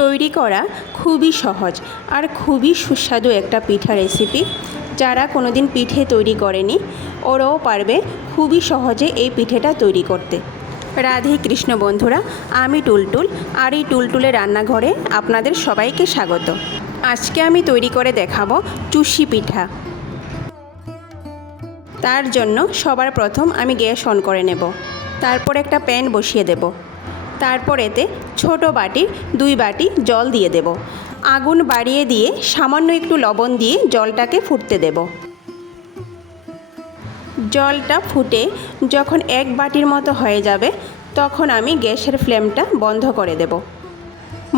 তৈরি করা খুবই সহজ আর খুবই সুস্বাদু একটা পিঠা রেসিপি। যারা কোনোদিন পিঠে তৈরি করেনি ওরাও পারবে খুবই সহজে এই পিঠেটা তৈরি করতে। রাধে কৃষ্ণ বন্ধুরা, আমি টুলটুল আর এই টুলটুলের রান্নাঘরে আপনাদের সবাইকে স্বাগত। আজকে আমি তৈরি করে দেখাবো চুষি পিঠা। তার জন্য সবার প্রথম আমি গ্যাস অন করে নেব, তারপর একটা প্যান বসিয়ে দেব, তারপর এতে ছোট বাটির 2 বাটি জল দিয়ে দেব। আগুন বাড়িয়ে দিয়ে সামান্য একটু লবণ দিয়ে জলটাকে ফুটতে দেব। জলটা ফুটে যখন 1 বাটির মতো হয়ে যাবে তখন আমি গ্যাসের ফ্লেমটা বন্ধ করে দেব।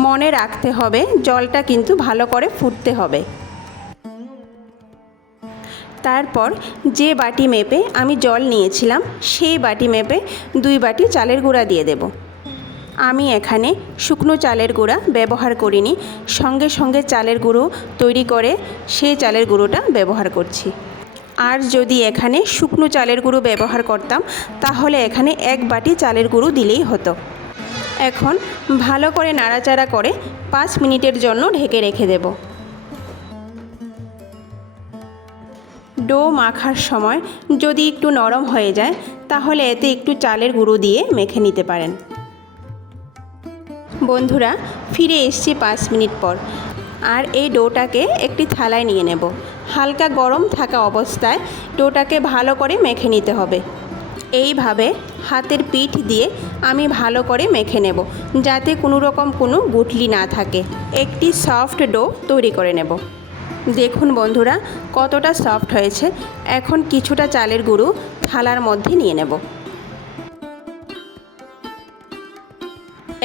মনে রাখতে হবে জলটা কিন্তু ভালো করে ফুটতে হবে। তারপর যে বাটি মেপে আমি জল নিয়েছিলাম সেই বাটি মেপে 2 বাটি চালের গুঁড়া দিয়ে দেব। আমি এখানে শুকনো চালের গুঁড়া ব্যবহার করিনি, সঙ্গে সঙ্গে চালের গুঁড়ো তৈরি করে সেই চালের গুঁড়োটা ব্যবহার করছি। আর যদি এখানে শুকনো চালের গুঁড়ো ব্যবহার করতাম তাহলে এখানে 1 বাটি চালের গুঁড়ো দিলেই হতো। এখন ভালো করে নাড়াচাড়া করে 5 মিনিটের জন্য ঢেকে রেখে দেব। ডো মাখার সময় যদি একটু নরম হয়ে যায় তাহলে এতে একটু চালের গুঁড়ো দিয়ে মেখে নিতে পারেন। বন্ধুরা, ফিরে এসেছি 5 মিনিট পর। আর এই ডোটাকে একটি থালায় নিয়ে নেব। হালকা গরম থাকা অবস্থায় ডোটাকে ভালো করে মেখে নিতে হবে। এইভাবে হাতের পিঠ দিয়ে আমি ভালো করে মেখে নেব, যাতে কোনো রকম কোনো গুটলি না থাকে। একটি সফট ডো তৈরি করে নেব। দেখুন বন্ধুরা কতটা সফট হয়েছে। এখন কিছুটা চালের গুঁড়ো থালার মধ্যে নিয়ে নেব।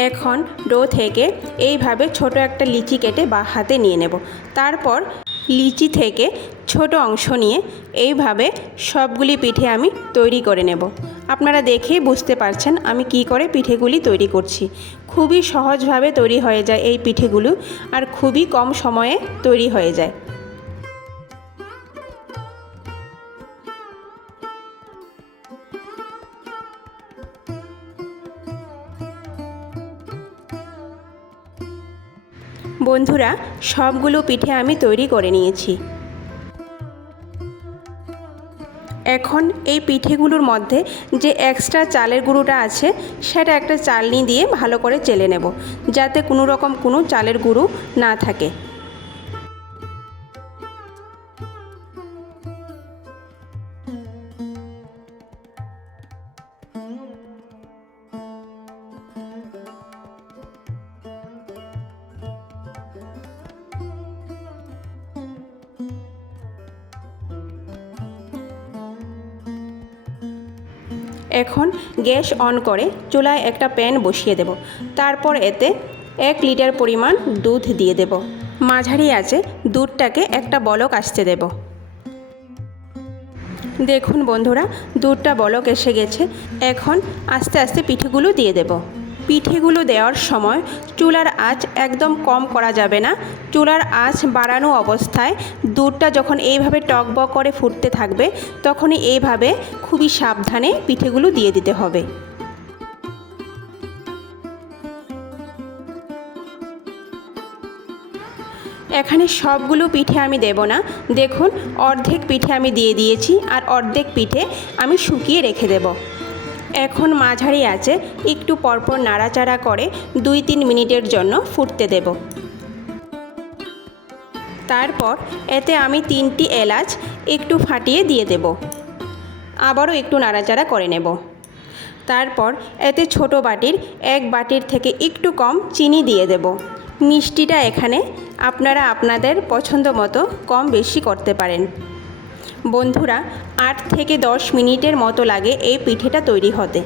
এখন ডো থেকে এইভাবে ছোট একটা লিচি কেটে বা হাতে নিয়ে নেব। তারপর লিচি থেকে ছোট অংশ নিয়ে এইভাবে সবগুলি পিঠে আমি তৈরি করে নেব। আপনারা দেখেই বুঝতে পারছেন আমি কি করে পিঠেগুলি তৈরি করছি। খুবই সহজভাবে তৈরি হয়ে যায় এই পিঠেগুলো, আর খুবই কম সময়ে তৈরি হয়ে যায়। বন্ধুরা, সবগুলো পিঠে আমি তৈরি করে নিয়েছি। এখন এই পিঠেগুলোর মধ্যে যে এক্সট্রা চালের গুঁড়োটা আছে সেটা একটা চালনি দিয়ে ভালো করে চেলে নেব, যাতে কোনো রকম কোনো চালের গুঁড়ো না থাকে। এখন গ্যাস অন করে চুলায় একটা প্যান বসিয়ে দেব। তারপর এতে 1 লিটার পরিমাণ দুধ দিয়ে দেব। মাঝারি আঁচে দুধটাকে একটা বলক আসতে দেব। দেখুন বন্ধুরা, দুধটা বলক এসে গেছে। এখন আস্তে আস্তে পিঠেগুলো দিয়ে দেব। পিঠেগুলো দেওয়ার সময় চুলার আঁচ একদম কম করা যাবে না। চুলার আঁচ বাড়ানো অবস্থায় দুধটা যখন এইভাবে টকবক করে ফুটতে থাকবে তখনই এইভাবে খুবই সাবধানে পিঠেগুলো দিয়ে দিতে হবে। এখানে সবগুলো পিঠে আমি দেব না। দেখুন অর্ধেক পিঠে আমি দিয়ে দিয়েছি আর অর্ধেক পিঠে আমি শুকিয়ে রেখে দেব। এখন মাঝারি আঁচে একটু পরপর নাড়াচাড়া করে 2-3 মিনিটের জন্য ফুটতে দেব। তারপর এতে আমি 3টি এলাচ একটু ফাটিয়ে দিয়ে দেব। আবারও একটু নাড়াচাড়া করে নেব। তারপর এতে ছোট বাটির 1 বাটির থেকে একটু কম চিনি দিয়ে দেব। মিষ্টিটা এখানে আপনারা আপনাদের পছন্দ মতো কম বেশি করতে পারেন। বন্ধুরা, 8 থেকে 10 মিনিটের মতো লাগে এই পিঠেটা তৈরি হতে।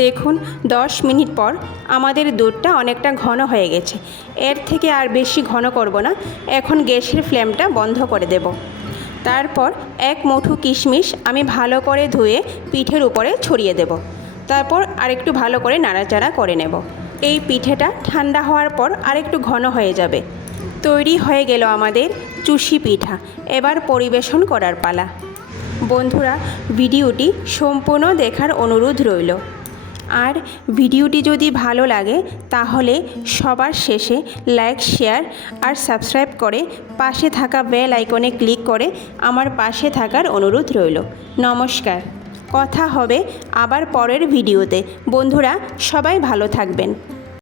দেখুন 10 মিনিট পর আমাদের দুধটা অনেকটা ঘন হয়ে গেছে। এর থেকে আর বেশি ঘন করব না। এখন গ্যাসের ফ্লেমটা বন্ধ করে দেব। তারপর 1 মুঠো কিশমিশ আমি ভালো করে ধুয়ে পিঠের উপরে ছড়িয়ে দেব। তারপর আরেকটু ভালো করে নাড়াচাড়া করে নেব। এই পিঠেটা ঠান্ডা হওয়ার পর আরেকটু ঘন হয়ে যাবে। তৈরি হয়ে গেল আমাদের চুষি পিঠা। এবার পরিবেশন করার পালা। বন্ধুরা, ভিডিওটি সম্পূর্ণ দেখার অনুরোধ রইল। আর ভিডিওটি যদি ভালো লাগে তাহলে সবার শেষে লাইক, শেয়ার আর সাবস্ক্রাইব করে পাশে থাকা বেল আইকনে ক্লিক করে আমার পাশে থাকার অনুরোধ রইল। নমস্কার। কথা হবে আবার পরের ভিডিওতে। বন্ধুরা সবাই ভালো থাকবেন।